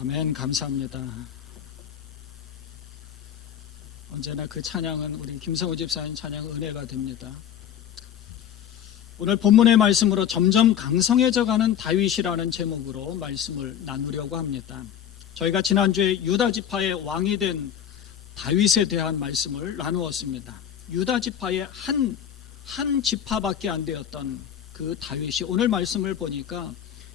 아멘. 감사합니다. 언제나 그 찬양은 우리 김성우 집사님 찬양 은혜가 됩니다. 오늘 본문의 말씀으로 점점 강성해져 가는 다윗이라는 제목으로 말씀을 나누려고 합니다. 저희가 지난주에 유다 지파의 왕이 된 다윗에 대한 말씀을 나누었습니다. 유다 지파의 한 지파밖에 안 되었던 그 다윗이 오늘 말씀을 보니까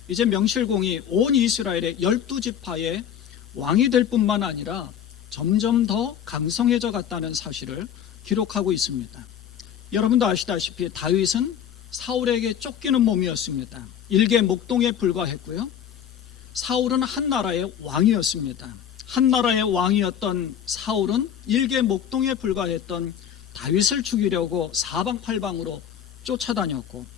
이제 명실공히 온 이스라엘의 12지파의 왕이 될 뿐만 아니라 점점 더 강성해져 갔다는 사실을 기록하고 있습니다. 여러분도 아시다시피 다윗은 사울에게 쫓기는 몸이었습니다. 일개 목동에 불과했고요. 사울은 한 나라의 왕이었습니다. 한 나라의 왕이었던 사울은 일개 목동에 불과했던 다윗을 죽이려고 사방팔방으로 쫓아다녔고,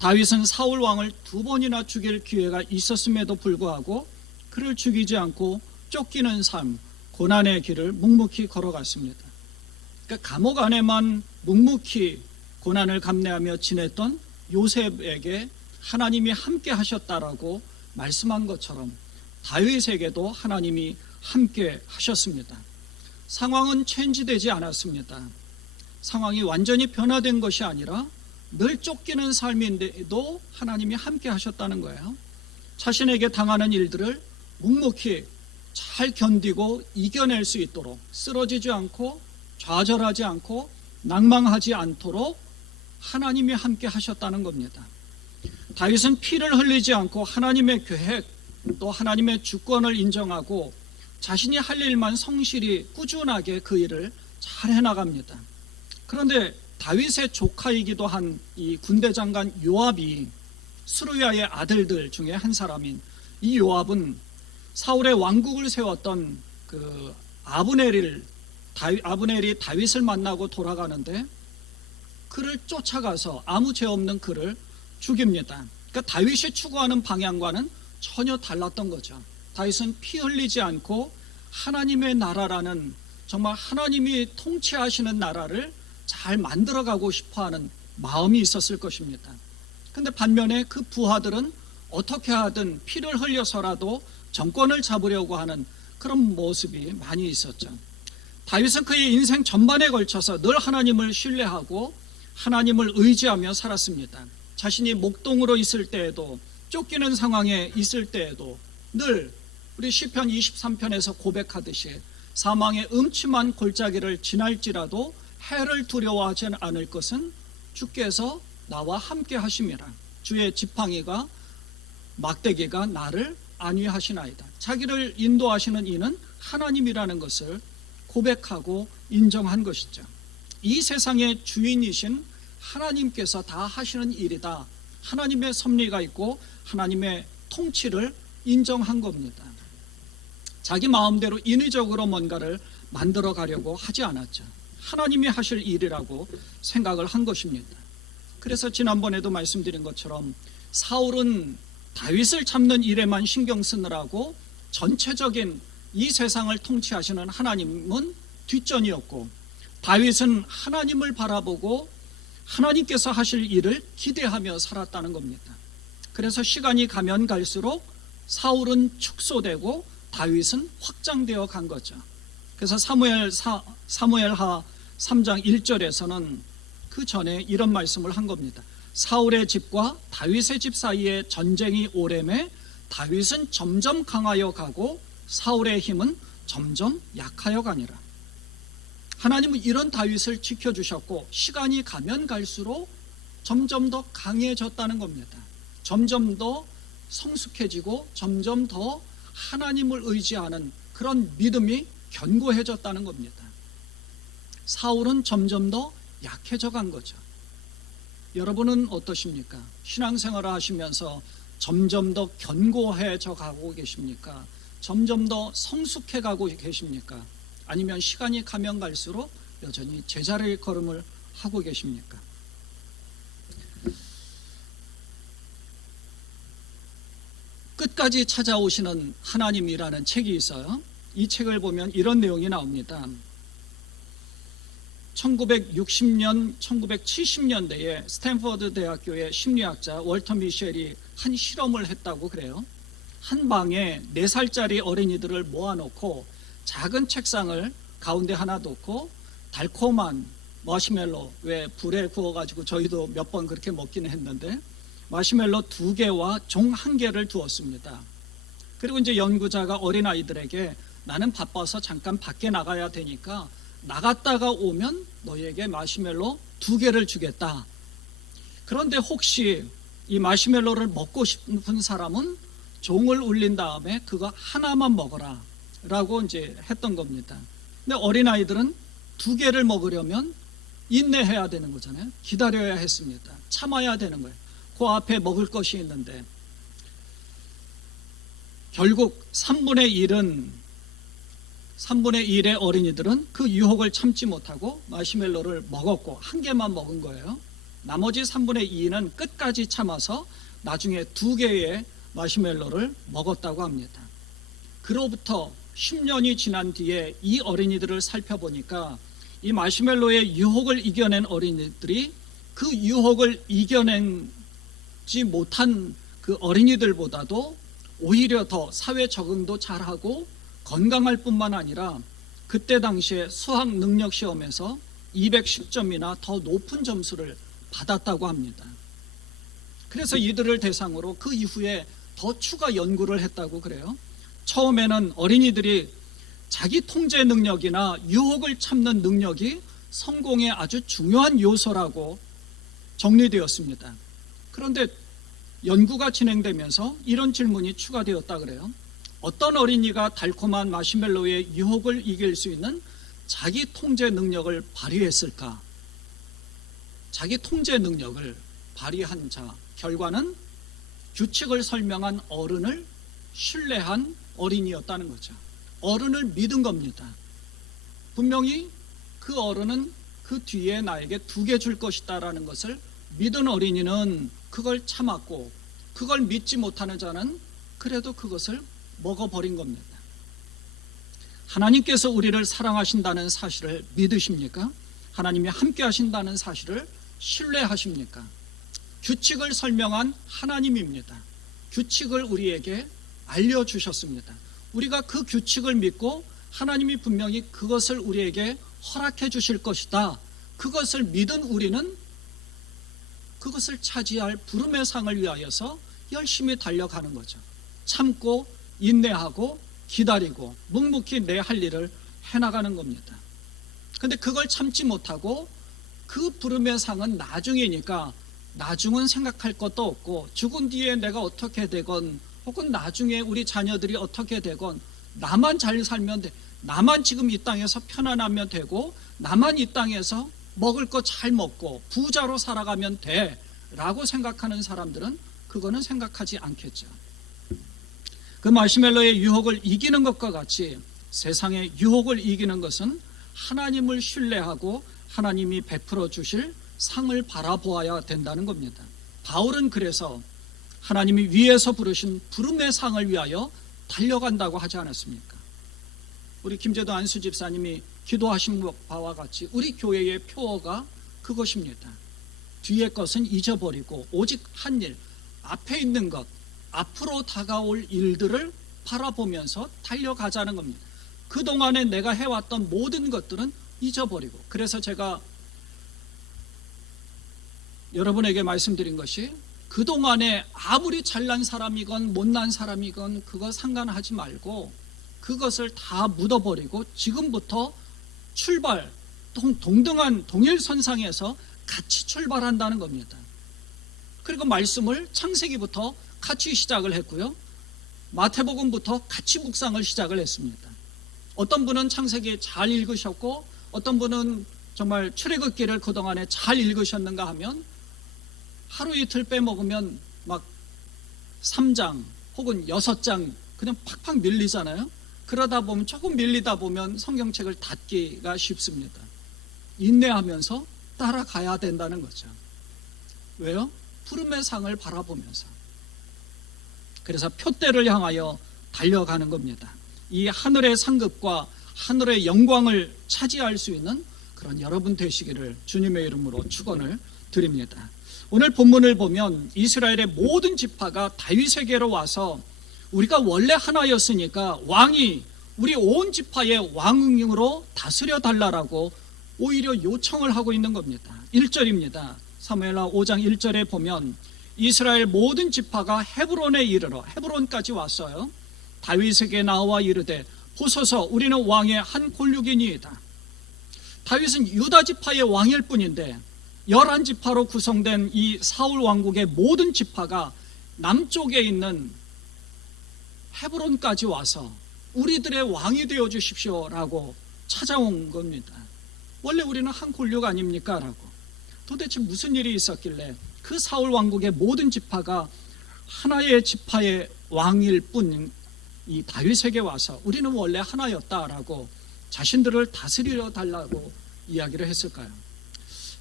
다윗은 사울 왕을 2번이나 죽일 기회가 있었음에도 불구하고 그를 죽이지 않고 쫓기는 삶, 고난의 길을 묵묵히 걸어갔습니다. 그러니까 감옥 안에만 묵묵히 고난을 감내하며 지냈던 요셉에게 하나님이 함께 하셨다라고 말씀한 것처럼 다윗에게도 하나님이 함께 하셨습니다. 상황은 체인지되지 않았습니다. 상황이 완전히 변화된 것이 아니라 늘 쫓기는 삶인데도 하나님이 함께 하셨다는 거예요. 자신에게 당하는 일들을 묵묵히 잘 견디고 이겨낼 수 있도록, 쓰러지지 않고 좌절하지 않고 낭망하지 않도록 하나님이 함께 하셨다는 겁니다. 다윗은 피를 흘리지 않고 하나님의 계획, 또 하나님의 주권을 인정하고 자신이 할 일만 성실히 꾸준하게 그 일을 잘 해나갑니다. 그런데 다윗의 조카이기도 한 이 군대 장관 요압이 스루야의 아들들 중에 한 사람인 이 요압은 사울의 왕국을 세웠던 그 아브넬이 다윗을 만나고 돌아가는데 그를 쫓아가서 아무 죄 없는 그를 죽입니다. 그러니까 다윗이 추구하는 방향과는 전혀 달랐던 거죠. 다윗은 피 흘리지 않고 하나님의 나라라는, 정말 하나님이 통치하시는 나라를 잘 만들어가고 싶어하는 마음이 있었을 것입니다. 그런데 반면에 그 부하들은 어떻게 하든 피를 흘려서라도 정권을 잡으려고 하는 그런 모습이 많이 있었죠. 다윗은 그의 인생 전반에 걸쳐서 늘 하나님을 신뢰하고 하나님을 의지하며 살았습니다. 자신이 목동으로 있을 때에도, 쫓기는 상황에 있을 때에도 늘 우리 시편 23편에서 고백하듯이 사망의 음침한 골짜기를 지날지라도 해를 두려워하지 않을 것은 주께서 나와 함께 하심이라. 주의 지팡이가 막대기가 나를 안위하시나이다. 자기를 인도하시는 이는 하나님이라는 것을 고백하고 인정한 것이죠. 이 세상의 주인이신 하나님께서 다 하시는 일이다. 하나님의 섭리가 있고 하나님의 통치를 인정한 겁니다. 자기 마음대로 인위적으로 뭔가를 만들어 가려고 하지 않았죠. 하나님이 하실 일이라고 생각을 한 것입니다. 그래서 지난번에도 말씀드린 것처럼 사울은 다윗을 잡는 일에만 신경 쓰느라고 전체적인 이 세상을 통치하시는 하나님은 뒷전이었고, 다윗은 하나님을 바라보고 하나님께서 하실 일을 기대하며 살았다는 겁니다. 그래서 시간이 가면 갈수록 사울은 축소되고 다윗은 확장되어 간 거죠. 그래서 사무엘하 3장 1절에서는 그 전에 이런 말씀을 한 겁니다. 사울의 집과 다윗의 집 사이에 전쟁이 오래매 다윗은 점점 강하여 가고 사울의 힘은 점점 약하여 가니라. 하나님은 이런 다윗을 지켜주셨고 시간이 가면 갈수록 점점 더 강해졌다는 겁니다. 점점 더 성숙해지고 점점 더 하나님을 의지하는 그런 믿음이 견고해졌다는 겁니다. 사울은 점점 더 약해져 간 거죠. 여러분은 어떠십니까? 신앙생활을 하시면서 점점 더 견고해져 가고 계십니까? 점점 더 성숙해 가고 계십니까? 아니면 시간이 가면 갈수록 여전히 제자리의 걸음을 하고 계십니까? 끝까지 찾아오시는 하나님이라는 책이 있어요. 이 책을 보면 이런 내용이 나옵니다. 1960년, 1970년대에 스탠퍼드 대학교의 심리학자 월터 미셸이 한 실험을 했다고 그래요. 한 방에 4살짜리 어린이들을 모아놓고 작은 책상을 가운데 하나 놓고 달콤한 마시멜로, 왜 불에 구워가지고 저희도 몇 번 그렇게 먹기는 했는데 마시멜로 2개와 종 1개를 두었습니다. 그리고 이제 연구자가 어린아이들에게 나는 바빠서 잠깐 밖에 나가야 되니까 나갔다가 오면 너희에게 마시멜로 2개를 주겠다. 그런데 혹시 이 마시멜로를 먹고 싶은 사람은 종을 울린 다음에 그거 하나만 먹어라 라고 이제 했던 겁니다. 근데 어린아이들은 2개를 먹으려면 인내해야 되는 거잖아요. 기다려야 했습니다. 참아야 되는 거예요. 그 앞에 먹을 것이 있는데 결국 3분의 1의 어린이들은 그 유혹을 참지 못하고 마시멜로를 먹었고 1개만 먹은 거예요. 나머지 3분의 2는 끝까지 참아서 나중에 2개의 마시멜로를 먹었다고 합니다. 그로부터 10년이 지난 뒤에 이 어린이들을 살펴보니까 이 마시멜로의 유혹을 이겨낸 어린이들이 그 유혹을 이겨내지 못한 그 어린이들보다도 오히려 더 사회 적응도 잘하고 건강할 뿐만 아니라 그때 당시에 수학 능력 시험에서 210점이나 더 높은 점수를 받았다고 합니다. 그래서 이들을 대상으로 그 이후에 더 추가 연구를 했다고 그래요. 처음에는 어린이들이 자기 통제 능력이나 유혹을 참는 능력이 성공의 아주 중요한 요소라고 정리되었습니다. 그런데 연구가 진행되면서 이런 질문이 추가되었다 그래요. 어떤 어린이가 달콤한 마시멜로의 유혹을 이길 수 있는 자기 통제 능력을 발휘했을까? 자기 통제 능력을 발휘한 자, 결과는 규칙을 설명한 어른을 신뢰한 어린이였다는 거죠. 어른을 믿은 겁니다. 분명히 그 어른은 그 뒤에 나에게 2개 줄 것이다라는 것을 믿은 어린이는 그걸 참았고, 그걸 믿지 못하는 자는 그래도 그것을 먹어버린 겁니다. 하나님께서 우리를 사랑하신다는 사실을 믿으십니까? 하나님이 함께 하신다는 사실을 신뢰하십니까? 규칙을 설명한 하나님입니다. 규칙을 우리에게 알려주셨습니다. 우리가 그 규칙을 믿고 하나님이 분명히 그것을 우리에게 허락해 주실 것이다. 그것을 믿은 우리는 그것을 차지할 부름의 상을 위하여서 열심히 달려가는 거죠. 참고 인내하고 기다리고 묵묵히 내 할 일을 해나가는 겁니다. 그런데 그걸 참지 못하고 그 부름의 상은 나중이니까 나중은 생각할 것도 없고 죽은 뒤에 내가 어떻게 되건 혹은 나중에 우리 자녀들이 어떻게 되건 나만 잘 살면 돼. 나만 지금 이 땅에서 편안하면 되고 나만 이 땅에서 먹을 거 잘 먹고 부자로 살아가면 돼 라고 생각하는 사람들은 그거는 생각하지 않겠죠. 그 마시멜로의 유혹을 이기는 것과 같이 세상의 유혹을 이기는 것은 하나님을 신뢰하고 하나님이 베풀어 주실 상을 바라보아야 된다는 겁니다. 바울은 그래서 하나님이 위에서 부르신 부름의 상을 위하여 달려간다고 하지 않았습니까? 우리 김재도 안수 집사님이 기도하신 바와 같이 우리 교회의 표어가 그것입니다. 뒤의 것은 잊어버리고 오직 한 일, 앞에 있는 것, 앞으로 다가올 일들을 바라보면서 달려가자는 겁니다. 그동안에 내가 해왔던 모든 것들은 잊어버리고, 그래서 제가 여러분에게 말씀드린 것이 그동안에 아무리 잘난 사람이건 못난 사람이건 그거 상관하지 말고 그것을 다 묻어버리고 지금부터 출발, 동등한 동일선상에서 같이 출발한다는 겁니다. 그리고 말씀을 창세기부터 같이 시작을 했고요, 마태복음부터 같이 묵상을 시작을 했습니다. 어떤 분은 창세기 잘 읽으셨고 어떤 분은 정말 출애굽기를 그동안에 잘 읽으셨는가 하면 하루 이틀 빼먹으면 막 3장 혹은 6장 그냥 팍팍 밀리잖아요. 그러다 보면 조금 밀리다 보면 성경책을 닫기가 쉽습니다. 인내하면서 따라가야 된다는 거죠. 왜요? 푸름의 상을 바라보면서. 그래서 표대를 향하여 달려가는 겁니다. 이 하늘의 상급과 하늘의 영광을 차지할 수 있는 그런 여러분 되시기를 주님의 이름으로 축원을 드립니다. 오늘 본문을 보면 이스라엘의 모든 지파가 다윗에게로 와서 우리가 원래 하나였으니까 왕이 우리 온 지파의 왕으로 다스려 달라라고 오히려 요청을 하고 있는 겁니다. 1절입니다. 사무엘하 5장 1절에 보면 이스라엘 모든 지파가 헤브론에 이르러 헤브론까지 왔어요. 다윗에게 나와 이르되 보소서 우리는 왕의 한 골육이니이다. 다윗은 유다 지파의 왕일 뿐인데 11지파로 구성된 이 사울 왕국의 모든 지파가 남쪽에 있는 헤브론까지 와서 우리들의 왕이 되어 주십시오라고 찾아온 겁니다. 원래 우리는 한 골육 아닙니까? 라고. 도대체 무슨 일이 있었길래 그 사울 왕국의 모든 지파가 하나의 지파의 왕일 뿐인 이 다윗에게 와서 우리는 원래 하나였다라고 자신들을 다스려 달라고 이야기를 했을까요?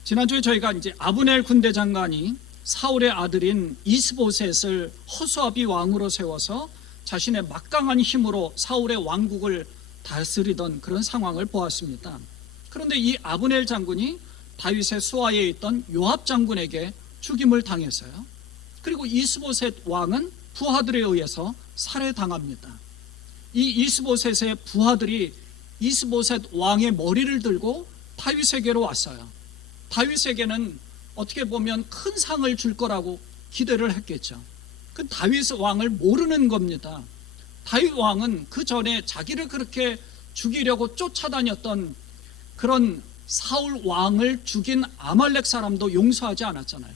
지난주에 저희가 이제 아브넬 군대 장관이 사울의 아들인 이스보셋을 허수아비 왕으로 세워서 자신의 막강한 힘으로 사울의 왕국을 다스리던 그런 상황을 보았습니다. 그런데 이 아브넬 장군이 다윗의 수하에 있던 요압 장군에게 죽임을 당했어요. 그리고 이스보셋 왕은 부하들에 의해서 살해당합니다. 이 이스보셋의 부하들이 이스보셋 왕의 머리를 들고 다윗에게로 왔어요. 다윗에게는 어떻게 보면 큰 상을 줄 거라고 기대를 했겠죠. 그 다윗 왕을 모르는 겁니다. 다윗 왕은 그 전에 자기를 그렇게 죽이려고 쫓아다녔던 그런 사울 왕을 죽인 아말렉 사람도 용서하지 않았잖아요.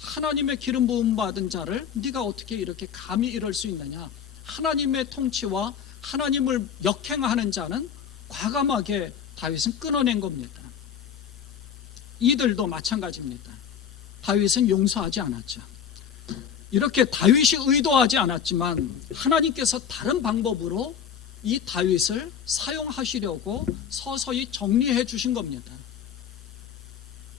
하나님의 기름 부음 받은 자를 네가 어떻게 이렇게 감히 이럴 수 있느냐. 하나님의 통치와 하나님을 역행하는 자는 과감하게 다윗은 끊어낸 겁니다. 이들도 마찬가지입니다. 다윗은 용서하지 않았죠. 이렇게 다윗이 의도하지 않았지만 하나님께서 다른 방법으로 이 다윗을 사용하시려고 서서히 정리해 주신 겁니다.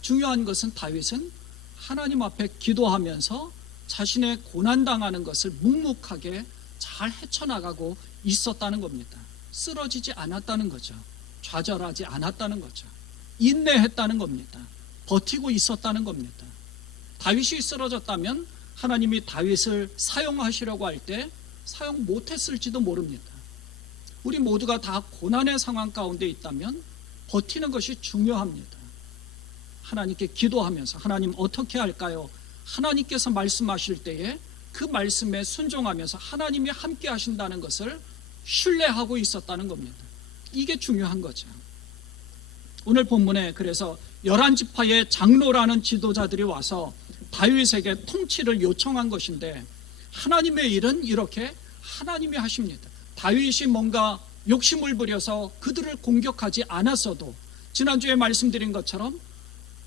중요한 것은 다윗은 하나님 앞에 기도하면서 자신의 고난당하는 것을 묵묵하게 잘 헤쳐나가고 있었다는 겁니다. 쓰러지지 않았다는 거죠. 좌절하지 않았다는 거죠. 인내했다는 겁니다. 버티고 있었다는 겁니다. 다윗이 쓰러졌다면 하나님이 다윗을 사용하시려고 할 때 사용 못했을지도 모릅니다. 우리 모두가 다 고난의 상황 가운데 있다면 버티는 것이 중요합니다. 하나님께 기도하면서 하나님 어떻게 할까요? 하나님께서 말씀하실 때에 그 말씀에 순종하면서 하나님이 함께 하신다는 것을 신뢰하고 있었다는 겁니다. 이게 중요한 거죠. 오늘 본문에 그래서 11지파의 장로라는 지도자들이 와서 다윗에게 통치를 요청한 것인데 하나님의 일은 이렇게 하나님이 하십니다. 다윗이 뭔가 욕심을 부려서 그들을 공격하지 않았어도 지난주에 말씀드린 것처럼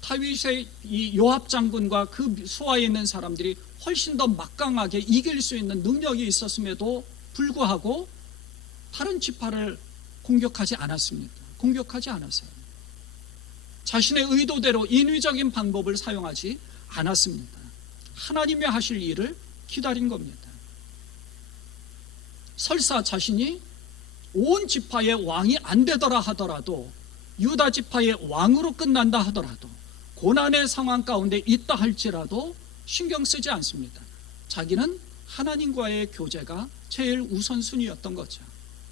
다윗의 이 요압 장군과 그 수하에 있는 사람들이 훨씬 더 막강하게 이길 수 있는 능력이 있었음에도 불구하고 다른 지파를 공격하지 않았습니다. 공격하지 않았어요. 자신의 의도대로 인위적인 방법을 사용하지 않았습니다. 하나님이 하실 일을 기다린 겁니다. 설사 자신이 온 지파의 왕이 안 되더라 하더라도 유다 지파의 왕으로 끝난다 하더라도 고난의 상황 가운데 있다 할지라도 신경 쓰지 않습니다. 자기는 하나님과의 교제가 제일 우선순위였던 거죠.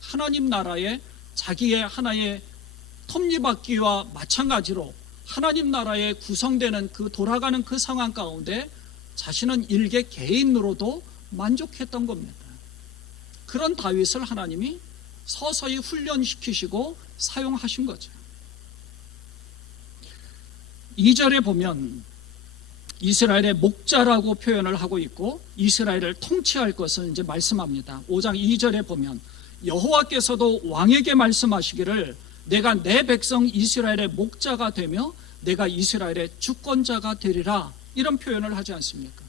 하나님 나라의 자기의 하나의 톱니바퀴와 마찬가지로 하나님 나라에 구성되는 그 돌아가는 그 상황 가운데 자신은 일개 개인으로도 만족했던 겁니다. 그런 다윗을 하나님이 서서히 훈련시키시고 사용하신 거죠. 2절에 보면 이스라엘의 목자라고 표현을 하고 있고 이스라엘을 통치할 것을 이제 말씀합니다. 5장 2절에 보면 여호와께서도 왕에게 말씀하시기를 내가 내 백성 이스라엘의 목자가 되며 내가 이스라엘의 주권자가 되리라, 이런 표현을 하지 않습니까?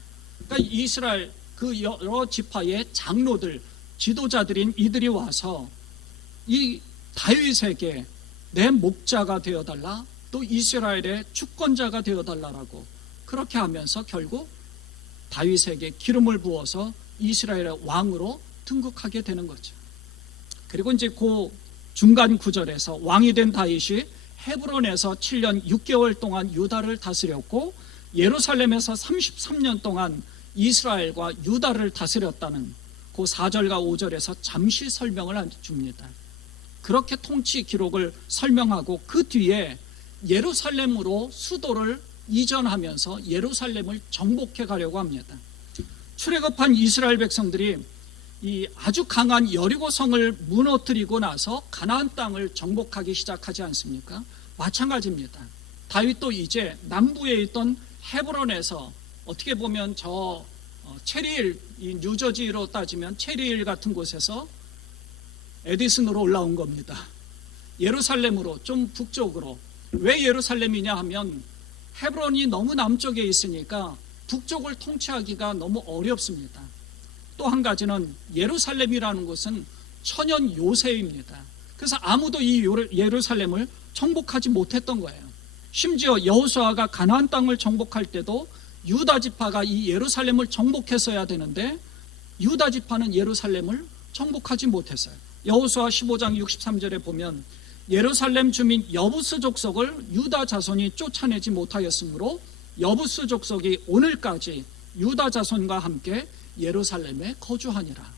그러니까 이스라엘 그 여러 지파의 장로들, 지도자들인 이들이 와서 이 다윗에게 내 목자가 되어달라, 또 이스라엘의 주권자가 되어달라라고 그렇게 하면서 결국 다윗에게 기름을 부어서 이스라엘의 왕으로 등극하게 되는 거죠. 그리고 이제 그 중간 구절에서 왕이 된 다윗이 헤브론에서 7년 6개월 동안 유다를 다스렸고 예루살렘에서 33년 동안 이스라엘과 유다를 다스렸다는 그 4절과 5절에서 잠시 설명을 줍니다. 그렇게 통치 기록을 설명하고 그 뒤에 예루살렘으로 수도를 이전하면서 예루살렘을 정복해 가려고 합니다. 출애굽한 이스라엘 백성들이 이 아주 강한 여리고성을 무너뜨리고 나서 가나안 땅을 정복하기 시작하지 않습니까? 마찬가지입니다. 다윗도 이제 남부에 있던 헤브론에서 어떻게 보면 저 체리힐, 이 뉴저지로 따지면 체리힐 같은 곳에서 에디슨으로 올라온 겁니다. 예루살렘으로, 좀 북쪽으로. 왜 예루살렘이냐 하면 헤브론이 너무 남쪽에 있으니까 북쪽을 통치하기가 너무 어렵습니다. 또 한 가지는 예루살렘이라는 곳은 천연 요새입니다. 그래서 아무도 이 예루살렘을 정복하지 못했던 거예요. 심지어 여호수아가 가나안 땅을 정복할 때도 유다 지파가 이 예루살렘을 정복했어야 되는데 유다 지파는 예루살렘을 정복하지 못했어요. 여호수아 15장 63절에 보면 예루살렘 주민 여부스 족속을 유다 자손이 쫓아내지 못하였으므로 여부스 족속이 오늘까지 유다 자손과 함께 예루살렘에 거주하니라.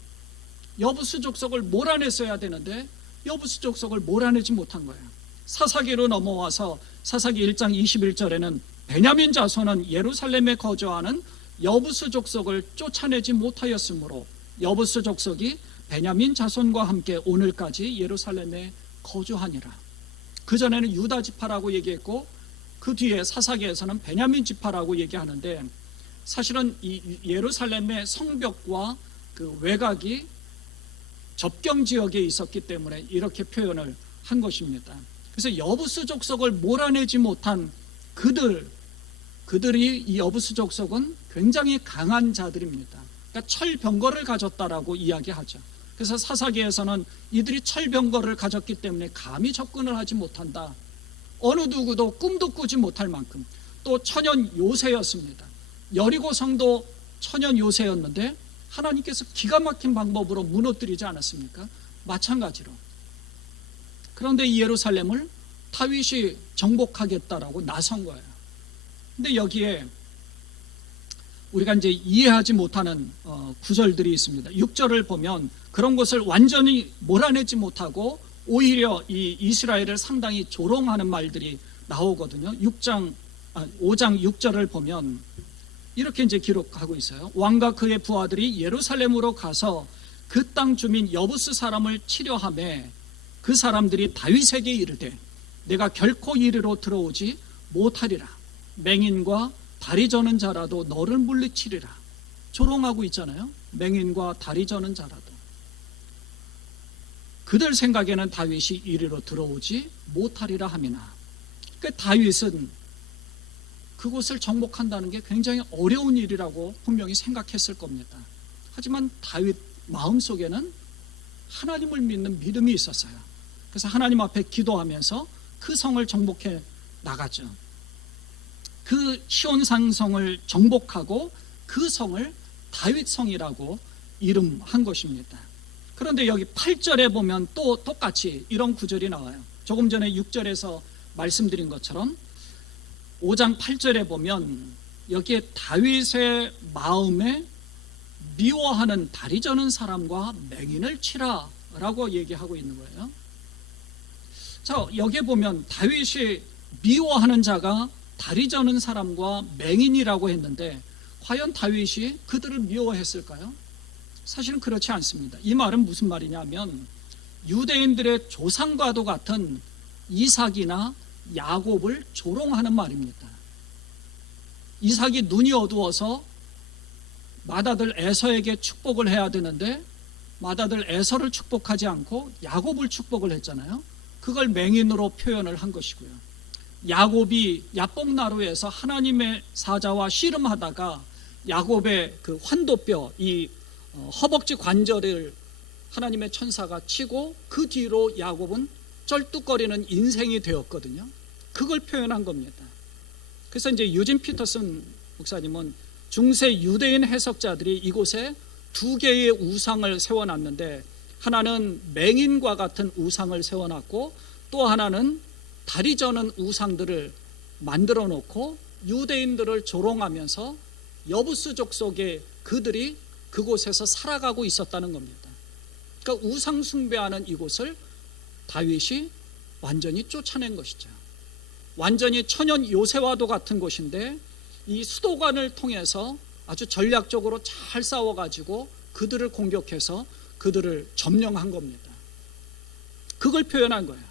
여부스 족속을 몰아냈어야 되는데 여부스 족속을 몰아내지 못한 거예요. 사사기로 넘어와서 사사기 1장 21절에는 베냐민 자손은 예루살렘에 거주하는 여부스 족속을 쫓아내지 못하였으므로 여부스 족속이 베냐민 자손과 함께 오늘까지 예루살렘에 거주하니라. 그전에는 유다 지파라고 얘기했고 그 뒤에 사사기에서는 베냐민 지파라고 얘기하는데 사실은 이 예루살렘의 성벽과 그 외곽이 접경 지역에 있었기 때문에 이렇게 표현을 한 것입니다. 그래서 여부스 족속을 몰아내지 못한 그들이 이 여부스 족속은 굉장히 강한 자들입니다. 그러니까 철병거를 가졌다라고 이야기하죠. 그래서 사사기에서는 이들이 철병거를 가졌기 때문에 감히 접근을 하지 못한다. 어느 누구도 꿈도 꾸지 못할 만큼 또 천연 요새였습니다. 여리고 성도 천연 요새였는데 하나님께서 기가 막힌 방법으로 무너뜨리지 않았습니까? 마찬가지로. 그런데 이 예루살렘을 다윗이 정복하겠다라고 나선 거예요. 근데 여기에 우리가 이제 이해하지 못하는 구절들이 있습니다. 6절을 보면 그런 것을 완전히 몰아내지 못하고 오히려 이 이스라엘을 상당히 조롱하는 말들이 나오거든요. 5장 6절을 보면 이렇게 이제 기록하고 있어요. 왕과 그의 부하들이 예루살렘으로 가서 그 땅 주민 여부스 사람을 치려하매 그 사람들이 다윗에게 이르되 내가 결코 이리로 들어오지 못하리라. 맹인과 다리 저는 자라도 너를 물리치리라. 조롱하고 있잖아요. 맹인과 다리 저는 자라도. 그들 생각에는 다윗이 이리로 들어오지 못하리라 함이나. 그러니까 다윗은 그곳을 정복한다는 게 굉장히 어려운 일이라고 분명히 생각했을 겁니다. 하지만 다윗 마음속에는 하나님을 믿는 믿음이 있었어요. 그래서 하나님 앞에 기도하면서 그 성을 정복해 나가죠. 그 시온산성을 정복하고 그 성을 다윗성이라고 이름한 것입니다. 그런데 여기 8절에 보면 또 똑같이 이런 구절이 나와요. 조금 전에 6절에서 말씀드린 것처럼 5장 8절에 보면 여기에 다윗의 마음에 미워하는 다리 저는 사람과 맹인을 치라 라고 얘기하고 있는 거예요. 자, 여기에 보면 다윗이 미워하는 자가 다리 저는 사람과 맹인이라고 했는데 과연 다윗이 그들을 미워했을까요? 사실은 그렇지 않습니다. 이 말은 무슨 말이냐면 유대인들의 조상과도 같은 이삭이나 야곱을 조롱하는 말입니다. 이삭이 눈이 어두워서 맏아들 에서에게 축복을 해야 되는데 맏아들 에서를 축복하지 않고 야곱을 축복을 했잖아요. 그걸 맹인으로 표현을 한 것이고요. 야곱이 야복나루에서 하나님의 사자와 씨름하다가 야곱의 그 환도뼈, 이 허벅지 관절을 하나님의 천사가 치고 그 뒤로 야곱은 쩔뚝거리는 인생이 되었거든요. 그걸 표현한 겁니다. 그래서 이제 유진 피터슨 목사님은 중세 유대인 해석자들이 이곳에 두 개의 우상을 세워놨는데 하나는 맹인과 같은 우상을 세워놨고 또 하나는 다리 저는 우상들을 만들어 놓고 유대인들을 조롱하면서 여부스족 속에 그들이 그곳에서 살아가고 있었다는 겁니다. 그러니까 우상 숭배하는 이곳을 다윗이 완전히 쫓아낸 것이죠. 완전히 천연 요새와도 같은 곳인데 이 수도관을 통해서 아주 전략적으로 잘 싸워가지고 그들을 공격해서 그들을 점령한 겁니다. 그걸 표현한 거예요.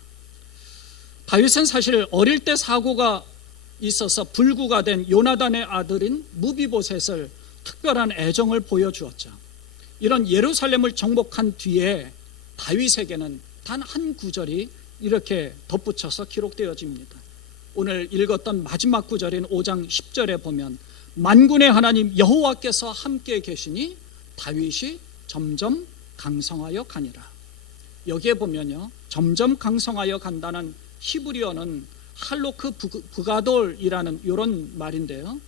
다윗은 사실 어릴 때 사고가 있어서 불구가 된 요나단의 아들인 무비보셋을 특별한 애정을 보여주었죠. 이런 예루살렘을 정복한 뒤에 다윗에게는 단 한 구절이 이렇게 덧붙여서 기록되어집니다. 오늘 읽었던 마지막 구절인 5장 10절에 보면 만군의 하나님 여호와께서 함께 계시니 다윗이 점점 강성하여 가니라. 여기에 보면요, 점점 강성하여 간다는 히브리어는 할로크 부가돌이라는 이런 말인데요,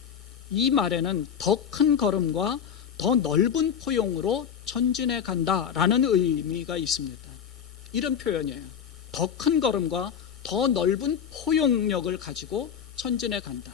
이 말에는 더 큰 걸음과 더 넓은 포용으로 전진해 간다라는 의미가 있습니다. 이런 표현이에요. 더 큰 걸음과 더 넓은 포용력을 가지고 전진해 간다.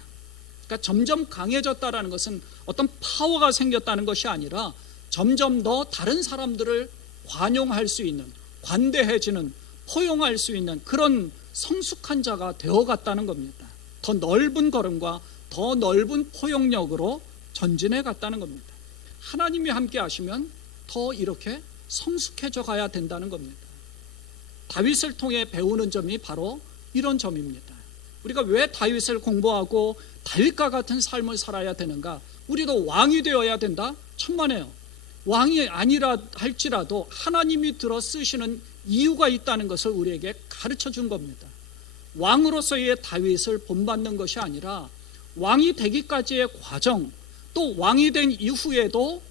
그러니까 점점 강해졌다라는 것은 어떤 파워가 생겼다는 것이 아니라 점점 더 다른 사람들을 관용할 수 있는, 관대해지는, 포용할 수 있는 그런 성숙한 자가 되어갔다는 겁니다. 더 넓은 걸음과 더 넓은 포용력으로 전진해 갔다는 겁니다. 하나님이 함께 하시면 더 이렇게 성숙해져 가야 된다는 겁니다. 다윗을 통해 배우는 점이 바로 이런 점입니다. 우리가 왜 다윗을 공부하고 다윗과 같은 삶을 살아야 되는가? 우리도 왕이 되어야 된다? 천만에요. 왕이 아니라 할지라도 하나님이 들어 쓰시는 이유가 있다는 것을 우리에게 가르쳐 준 겁니다. 왕으로서의 다윗을 본받는 것이 아니라 왕이 되기까지의 과정, 또 왕이 된 이후에도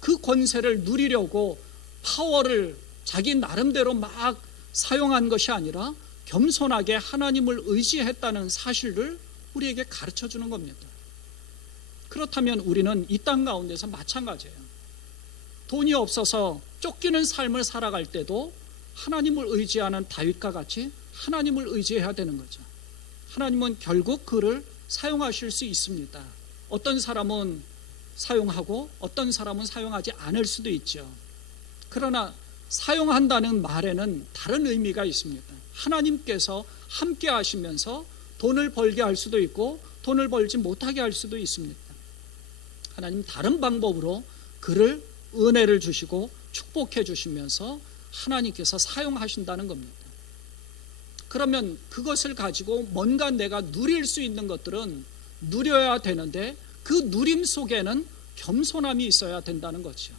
그 권세를 누리려고 파워를 자기 나름대로 막 사용한 것이 아니라 겸손하게 하나님을 의지했다는 사실을 우리에게 가르쳐 주는 겁니다. 그렇다면 우리는 이 땅 가운데서 마찬가지예요. 돈이 없어서 쫓기는 삶을 살아갈 때도 하나님을 의지하는 다윗과 같이 하나님을 의지해야 되는 거죠. 하나님은 결국 그를 사용하실 수 있습니다. 어떤 사람은 사용하고 어떤 사람은 사용하지 않을 수도 있죠. 그러나 사용한다는 말에는 다른 의미가 있습니다. 하나님께서 함께 하시면서 돈을 벌게 할 수도 있고 돈을 벌지 못하게 할 수도 있습니다. 하나님 다른 방법으로 그를 은혜를 주시고 축복해 주시면서 하나님께서 사용하신다는 겁니다. 그러면 그것을 가지고 뭔가 내가 누릴 수 있는 것들은 누려야 되는데 그 누림 속에는 겸손함이 있어야 된다는 거죠.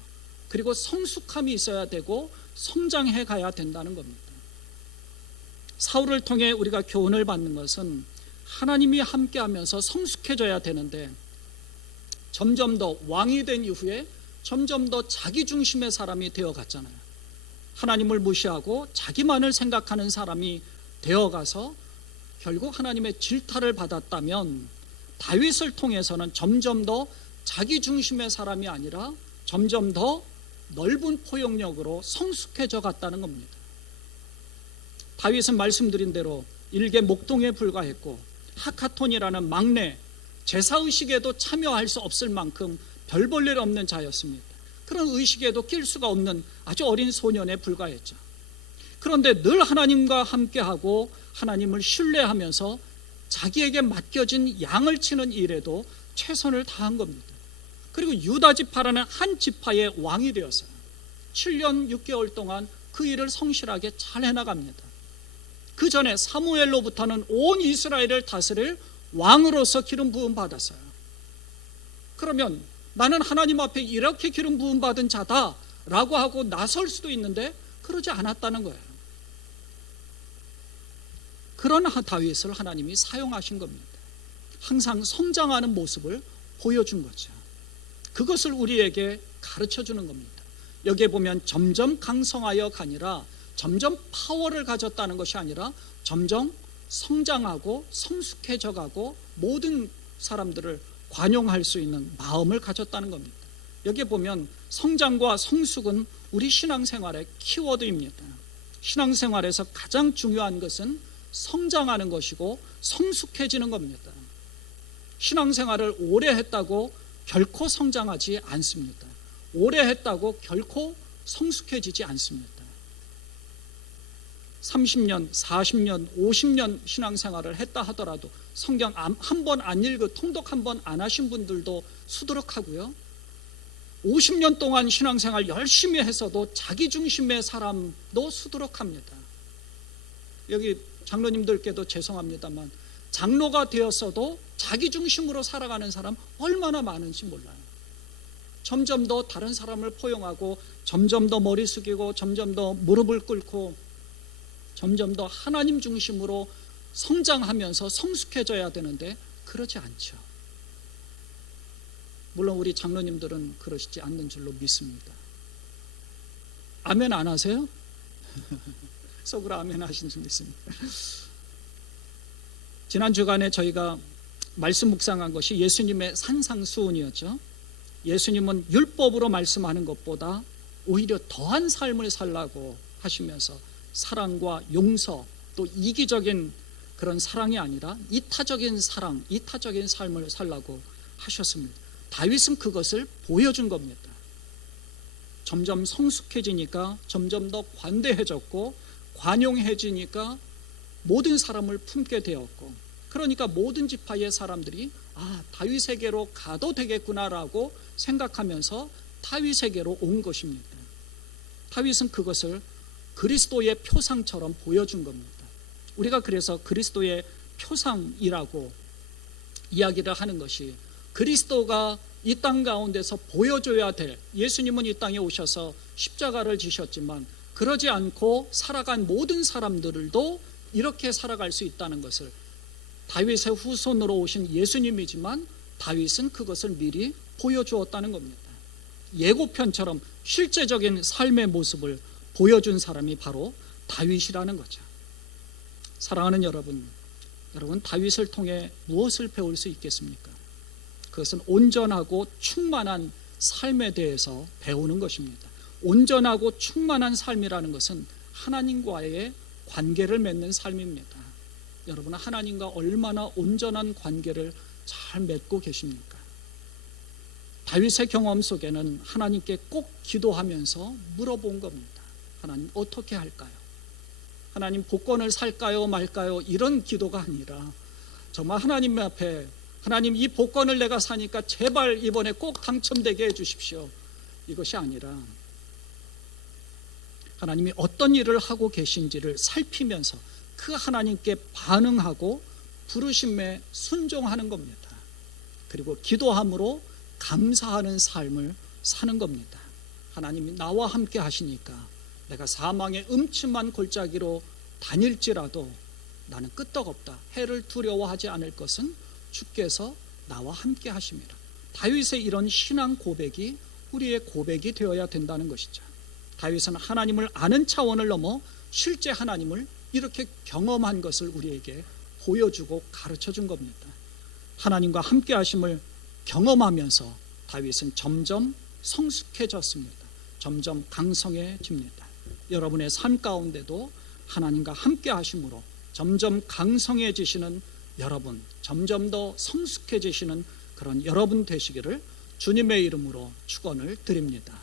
그리고 성숙함이 있어야 되고 성장해 가야 된다는 겁니다. 사울을 통해 우리가 교훈을 받는 것은 하나님이 함께하면서 성숙해져야 되는데 점점 더 왕이 된 이후에 점점 더 자기 중심의 사람이 되어갔잖아요. 하나님을 무시하고 자기만을 생각하는 사람이 되어가서 결국 하나님의 질타를 받았다면 다윗을 통해서는 점점 더 자기 중심의 사람이 아니라 점점 더 넓은 포용력으로 성숙해져 갔다는 겁니다. 다윗은 말씀드린 대로 일개 목동에 불과했고 하카톤이라는 막내 제사의식에도 참여할 수 없을 만큼 별 볼 일 없는 자였습니다. 그런 의식에도 낄 수가 없는 아주 어린 소년에 불과했죠. 그런데 늘 하나님과 함께하고 하나님을 신뢰하면서 자기에게 맡겨진 양을 치는 일에도 최선을 다한 겁니다. 그리고 유다 지파라는 한 지파의 왕이 되었어요. 7년 6개월 동안 그 일을 성실하게 잘 해나갑니다. 그 전에 사무엘로부터는 온 이스라엘을 다스릴 왕으로서 기름 부음 받았어요. 그러면 나는 하나님 앞에 이렇게 기름 부음 받은 자다라고 하고 나설 수도 있는데 그러지 않았다는 거예요. 그런 다윗을 하나님이 사용하신 겁니다. 항상 성장하는 모습을 보여준 거죠. 그것을 우리에게 가르쳐 주는 겁니다. 여기에 보면 점점 강성하여 가니라 점점 파워를 가졌다는 것이 아니라 점점 성장하고 성숙해져 가고 모든 사람들을 관용할 수 있는 마음을 가졌다는 겁니다. 여기에 보면 성장과 성숙은 우리 신앙생활의 키워드입니다. 신앙생활에서 가장 중요한 것은 성장하는 것이고 성숙해지는 겁니다. 신앙생활을 오래 했다고 결코 성장하지 않습니다. 오래 했다고 결코 성숙해지지 않습니다. 30년, 40년, 50년 신앙생활을 했다 하더라도 성경 한 번 안 읽고 통독 한 번 안 하신 분들도 수두룩하고요. 50년 동안 신앙생활 열심히 해서도 자기 중심의 사람도 수두룩합니다. 여기 장로님들께도 죄송합니다만 장로가 되었어도 자기 중심으로 살아가는 사람 얼마나 많은지 몰라요. 점점 더 다른 사람을 포용하고 점점 더 머리 숙이고 점점 더 무릎을 꿇고 점점 더 하나님 중심으로 성장하면서 성숙해져야 되는데 그러지 않죠. 물론 우리 장로님들은 그러시지 않는 줄로 믿습니다. 아멘 안 하세요? 속으로 아멘 하신 줄 믿습니다. 지난 주간에 저희가 말씀 묵상한 것이 예수님의 산상수훈이었죠. 예수님은 율법으로 말씀하는 것보다 오히려 더한 삶을 살라고 하시면서 사랑과 용서, 또 이기적인 그런 사랑이 아니라 이타적인 사랑, 이타적인 삶을 살라고 하셨습니다. 다윗은 그것을 보여준 겁니다. 점점 성숙해지니까 점점 더 관대해졌고 관용해지니까 모든 사람을 품게 되었고, 그러니까 모든 지파의 사람들이 다윗에게로 가도 되겠구나라고 생각하면서 다윗에게로 온 것입니다. 다윗은 그것을 그리스도의 표상처럼 보여준 겁니다. 우리가 그래서 그리스도의 표상이라고 이야기를 하는 것이, 그리스도가 이 땅 가운데서 보여줘야 될, 예수님은 이 땅에 오셔서 십자가를 지셨지만 그러지 않고 살아간 모든 사람들도 이렇게 살아갈 수 있다는 것을, 다윗의 후손으로 오신 예수님이지만 다윗은 그것을 미리 보여주었다는 겁니다. 예고편처럼 실제적인 삶의 모습을 보여준 사람이 바로 다윗이라는 거죠. 사랑하는 여러분, 다윗을 통해 무엇을 배울 수 있겠습니까? 그것은 온전하고 충만한 삶에 대해서 배우는 것입니다. 온전하고 충만한 삶이라는 것은 하나님과의 관계를 맺는 삶입니다. 여러분은 하나님과 얼마나 온전한 관계를 잘 맺고 계십니까? 다윗의 경험 속에는 하나님께 꼭 기도하면서 물어본 겁니다. 하나님 어떻게 할까요? 하나님 복권을 살까요 말까요? 이런 기도가 아니라 정말 하나님 앞에, 하나님 이 복권을 내가 사니까 제발 이번에 꼭 당첨되게 해주십시오, 이것이 아니라 하나님이 어떤 일을 하고 계신지를 살피면서 그 하나님께 반응하고 부르심에 순종하는 겁니다. 그리고 기도함으로 감사하는 삶을 사는 겁니다. 하나님이 나와 함께 하시니까 내가 사망의 음침한 골짜기로 다닐지라도 나는 끄떡없다, 해를 두려워하지 않을 것은 주께서 나와 함께 하심이라. 다윗의 이런 신앙 고백이 우리의 고백이 되어야 된다는 것이죠. 다윗은 하나님을 아는 차원을 넘어 실제 하나님을 이렇게 경험한 것을 우리에게 보여주고 가르쳐준 겁니다. 하나님과 함께 하심을 경험하면서 다윗은 점점 성숙해졌습니다. 점점 강성해집니다. 여러분의 삶 가운데도 하나님과 함께 하심으로 점점 강성해지시는 여러분, 점점 더 성숙해지시는 그런 여러분 되시기를 주님의 이름으로 축원을 드립니다.